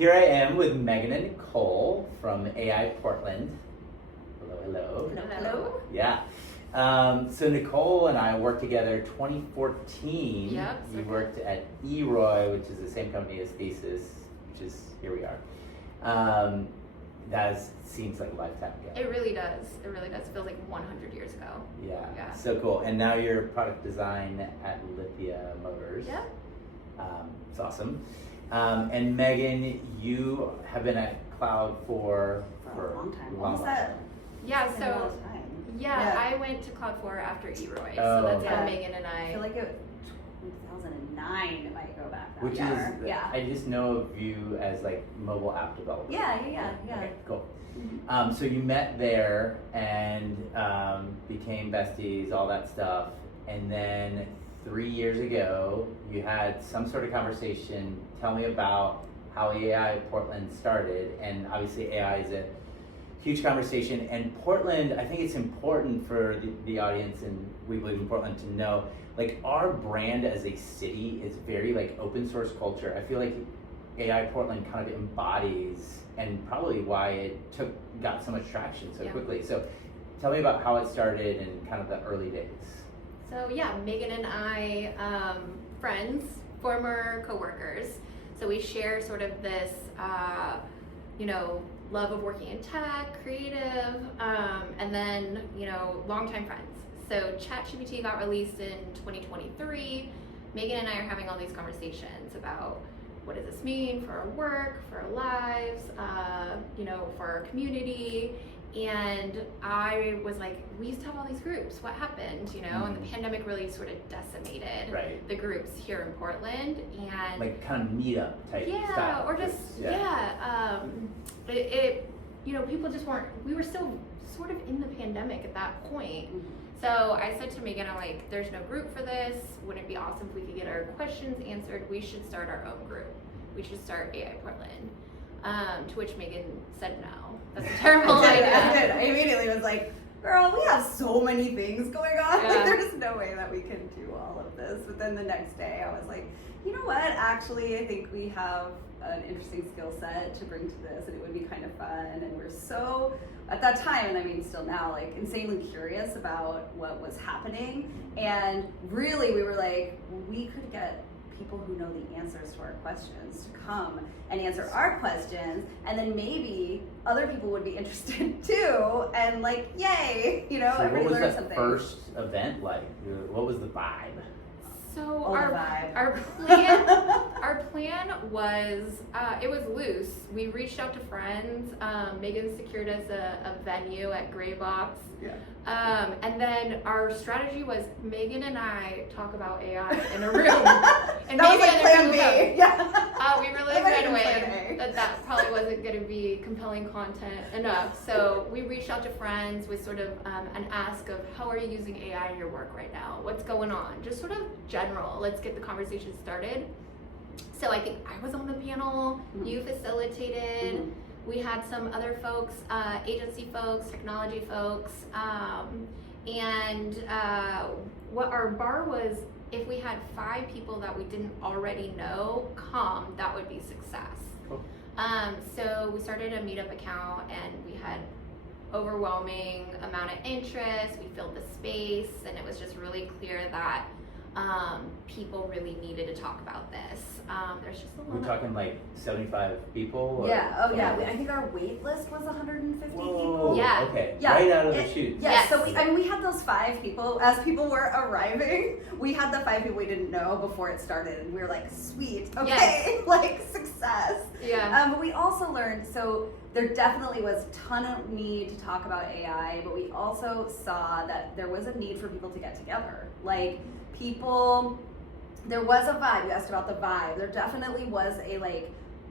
here I am with Megan and Nicole from AI Portland. Hello. Hello. Yeah. So Nicole and I worked together 2014. Yep. You worked at eRoy, which is the same company as Thesis, which is, here we are. That seems like a lifetime ago. It really does. It really does. It feels like 100 years ago. Yeah. So cool. And now you're product design at Lithia Motors. Yeah. It's awesome. And Megan, you have been at Cloud for a long time. Long that? Yeah, It's been a long time. Yeah, I went to Cloud 4 after eRoy. Oh, so that's okay. how Megan and I feel like it was 2009. It might go back that Which far. is, I just know of you as like mobile app developer. Yeah. Okay, cool. Mm-hmm. So you met there and became besties, all that stuff. And then 3 years ago, you had some sort of conversation. Tell me about how AI Portland started. And obviously AI is a huge conversation. And Portland, I think it's important for the audience, and we believe in Portland, to know, like, our brand as a city is very like open source culture. I feel like AI Portland kind of embodies, and probably why it got so much traction so quickly. So tell me about how it started and kind of the early days. So yeah, Megan and I, friends, former coworkers. So we share sort of this, love of working in tech, creative, and then, longtime friends. So ChatGPT got released in 2023. Megan and I are having all these conversations about what does this mean for our work, for our lives, for our community. And I was like, we used to have all these groups. What happened? And the pandemic really sort of decimated the groups here in Portland. And like kind of meetup type style. Or just people just weren't. We were still sort of in the pandemic at that point. So I said to Megan, I'm like, there's no group for this. Wouldn't it be awesome if we could get our questions answered? We should start our own group. We should start AI Portland. To which Megan said no. That's a terrible idea. I immediately was like, girl, we have so many things going on. Yeah. Like, there's no way that we can do all of this. But then the next day I was like, you know what? Actually, I think we have an interesting skill set to bring to this, and it would be kind of fun. And we're so, at that time, and I mean still now, like insanely curious about what was happening. And really we were like, we could get people who know the answers to our questions to come and answer our questions, and then maybe other people would be interested too, and like, yay, So everybody what was learned the something. first event like? What was the vibe? So vibe. our plan was, it was loose. We reached out to friends. Megan secured us a venue at Gray Box. Yeah. And then our strategy was Megan and I talk about AI in a room. And That was maybe like other plan people B. come. Yeah. We realized That might right have been away plan A. that probably wasn't going to be compelling content enough. So we reached out to friends with sort of an ask of, how are you using AI in your work right now? What's going on? Just sort of general. Let's get the conversation started. So I think I was on the panel. You facilitated. We had some other folks, agency folks, technology folks, and what our bar was, if we had 5 people that we didn't already know come, that would be success. Cool. So we started a Meetup account, and we had overwhelming amount of interest. We filled the space, and it was just really clear that people really needed to talk about this. There's just a lot. We're talking like 75 people? Or Yeah. Oh, yeah. I think our wait list was 150 Whoa. people. Yeah. Okay. Yeah. Right out of the chute. Yes. So we had those 5 people. As people were arriving, we had the 5 people we didn't know before it started, and we were like, sweet, okay, like success. Yeah. But we also learned, so there definitely was a ton of need to talk about AI, but we also saw that there was a need for people to get together. Like, there was a vibe. You asked about the vibe. There definitely was a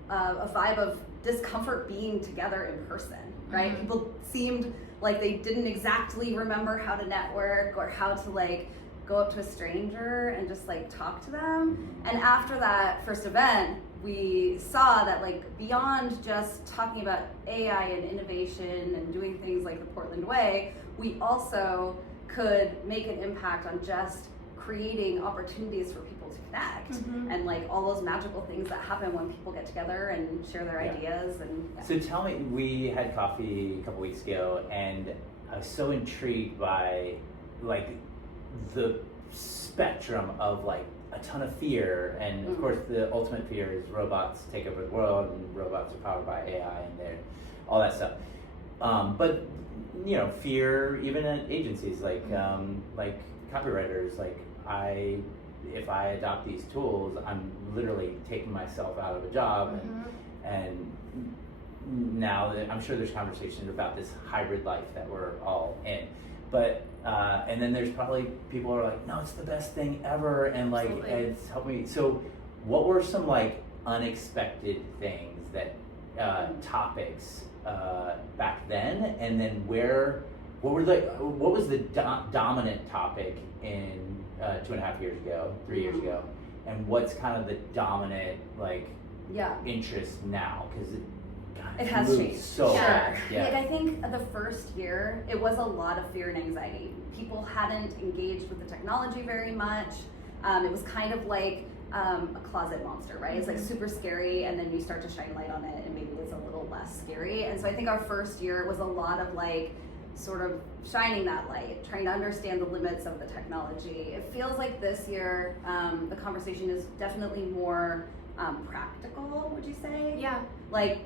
vibe of discomfort being together in person, right? Mm-hmm. People seemed like they didn't exactly remember how to network or how to like go up to a stranger and just like talk to them. And after that first event, we saw that like beyond just talking about AI and innovation and doing things like the Portland way, we also could make an impact on just creating opportunities for people to connect and like all those magical things that happen when people get together and share their ideas. And So tell me, we had coffee a couple weeks ago, and I was so intrigued by like the spectrum of like a ton of fear, and of course the ultimate fear is robots take over the world, and robots are powered by AI, and they're all that stuff. But you know, fear even at agencies like copywriters, like if I adopt these tools, I'm literally taking myself out of a job, and now that I'm sure there's conversation about this hybrid life that we're all in, but and then there's probably people who are like, no, it's the best thing ever, and like it's helped me. So what were some like unexpected things that topics back then, and then what was the dominant topic in 2.5 years ago, 3 years ago, and what's kind of the dominant like interest now, because it has changed so fast. Like I think the first year it was a lot of fear and anxiety. People hadn't engaged with the technology very much. It was kind of like a closet monster, right? It's like super scary, and then you start to shine light on it and maybe it's a little less scary. And so I think our first year was a lot of like sort of shining that light, trying to understand the limits of the technology. It feels like this year the conversation is definitely more practical, would you say? Yeah. Like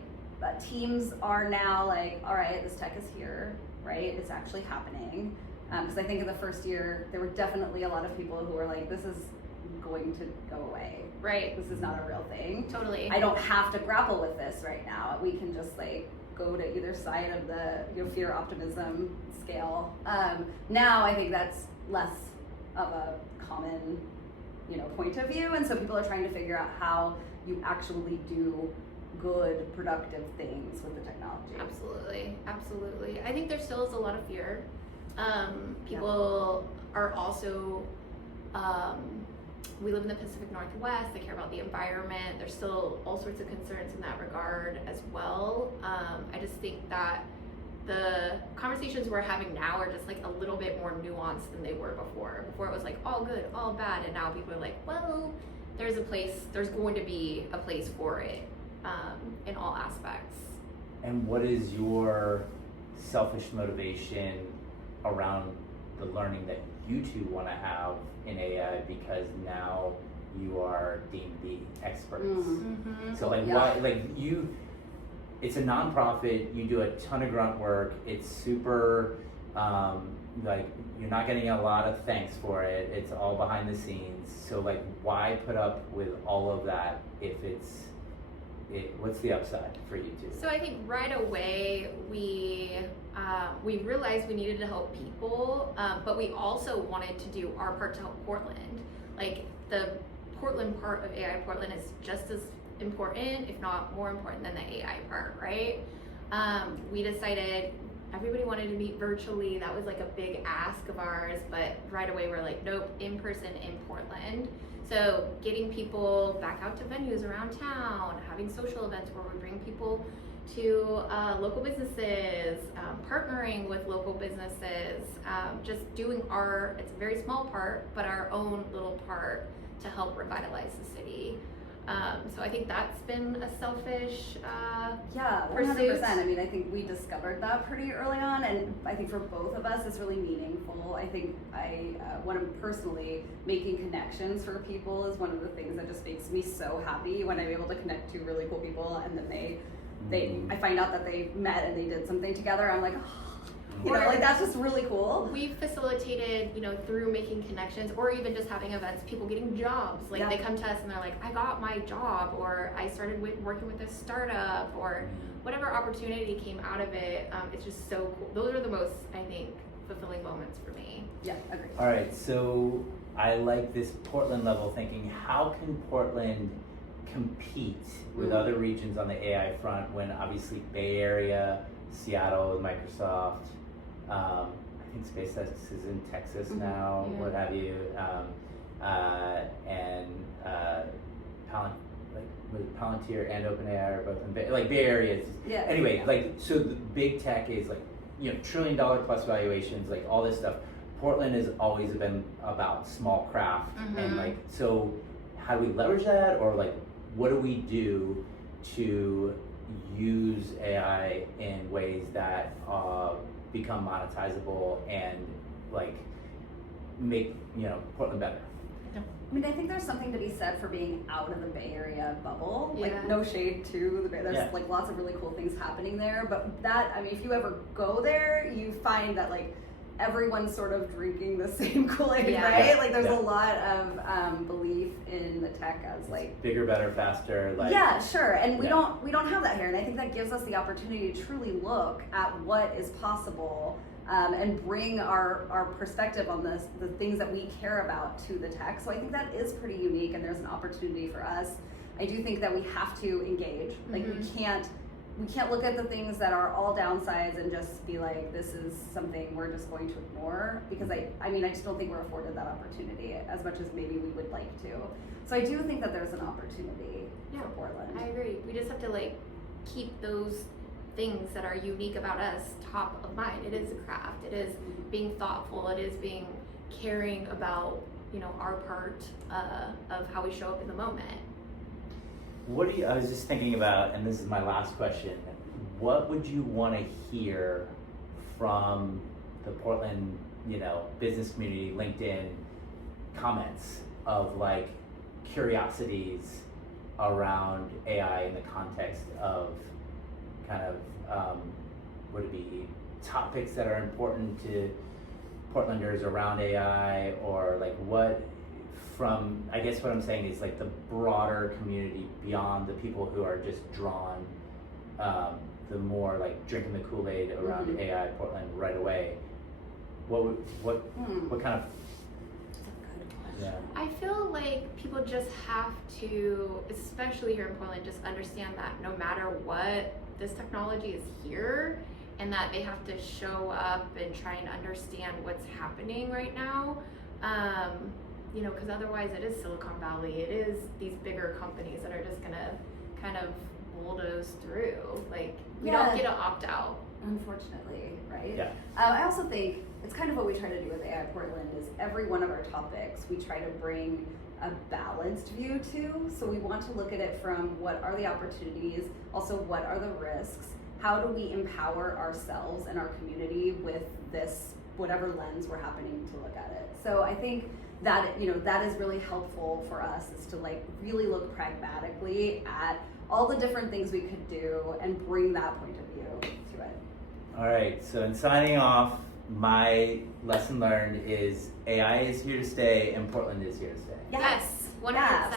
teams are now like, all right, this tech is here, right? It's actually happening. Because I think in the first year, there were definitely a lot of people who were like, this is going to go away. Right. This is not a real thing. Totally. I don't have to grapple with this right now. We can just like go to either side of the fear optimism scale. Now I think that's less of a common point of view, and so people are trying to figure out how you actually do good, productive things with the technology. Absolutely. I think there still is a lot of fear. People are also, we live in the Pacific Northwest, they care about the environment. There's still all sorts of concerns in that regard as well. I just think that the conversations we're having now are just like a little bit more nuanced than they were before. Before it was like all good, all bad, and now people are like, well, there's going to be a place for it in all aspects. And what is your selfish motivation around the learning that you two want to have in AI, because now you are deemed the experts? So like why, like it's a nonprofit, you do a ton of grunt work, it's super like you're not getting a lot of thanks for it, it's all behind the scenes, so like why put up with all of that if what's the upside for you two? So I think right away we realized we needed to help people, but we also wanted to do our part to help Portland. Like the Portland part of AI Portland is just as important, if not more important than the AI part, right? We decided everybody wanted to meet virtually. That was like a big ask of ours, but right away we're like, nope, in person in Portland. So getting people back out to venues around town, having social events where we bring people to local businesses, partnering with local businesses, just doing it's a very small part, but our own little part to help revitalize the city. So I think that's been a selfish 100%. I mean, I think we discovered that pretty early on, and I think for both of us it's really meaningful. I think I want to personally, making connections for people is one of the things that just makes me so happy when I'm able to connect to really cool people, and then I find out that they met and they did something together. I'm like, like that's just really cool. We've facilitated, through making connections or even just having events, people getting jobs. Like they come to us and they're like, I got my job, or I started working with a startup, or whatever opportunity came out of it. It's just so cool. Those are the most, I think, fulfilling moments for me. Yeah, agree. All right, so I like this Portland level thinking. How can Portland compete with other regions on the AI front when obviously Bay Area, Seattle with Microsoft, I think SpaceX is in Texas now, what have you, and Palantir and OpenAI are both in Bay Area. Anyway, like so the big tech is like $1 trillion plus valuations, like all this stuff. Portland has always been about small craft, and Mhm. like, so how do we leverage that, or like, what do we do to use AI in ways that become monetizable and like make, you know, Portland better? I mean, I think there's something to be said for being out of the Bay Area bubble. Yeah. Like, no shade to the Bay. There's Yeah. like lots of really cool things happening there. But that, I mean, if you ever go there, you find that like everyone's sort of drinking the same Kool-Aid, Yeah. right? Yeah. Like, there's Yeah. a lot of belief in the tech as like. Bigger, better, faster, like. Yeah, sure. And we Yeah. don't have that here. And I think that gives us the opportunity to truly look at what is possible. And bring our perspective on the things that we care about to the tech. So I think that is pretty unique, and there's an opportunity for us. I do think that we have to engage. Like, we can't look at the things that are all downsides and just be like, this is something we're just going to ignore, because I mean, I just don't think we're afforded that opportunity as much as maybe we would like to. So I do think that there's an opportunity for Portland. I agree. We just have to like keep those things that are unique about us top of mind. It is a craft. It is being thoughtful. It is being caring about, you know, our part of how we show up in the moment. What do you, I was just thinking about, and this is my last question, what would you want to hear from the Portland, you know, business community, LinkedIn comments of like curiosities around AI in the context of kind of, would it be topics that are important to Portlanders around AI, or like what from, I guess what I'm saying is like the broader community beyond the people who are just drawn, the more like drinking the Kool-Aid around AI Portland right away. What kind of, yeah. I feel like people just have to, especially here in Portland, just understand that no matter what, this technology is here, and that they have to show up and try and understand what's happening right now. You know, because otherwise it is Silicon Valley. It is these bigger companies that are just gonna kind of bulldoze through. Like, we don't get to opt out. Unfortunately, right? Yeah. I also think it's kind of what we try to do with AI Portland is every one of our topics we try to bring a balanced view to. So we want to look at it from what are the opportunities, also what are the risks, how do we empower ourselves and our community with this, whatever lens we're happening to look at it. So I think that, you know, that is really helpful for us, is to like really look pragmatically at all the different things we could do and bring that point of view to it. All right, so in signing off, my lesson learned is AI is here to stay and Portland is here to stay. Yes, 100%.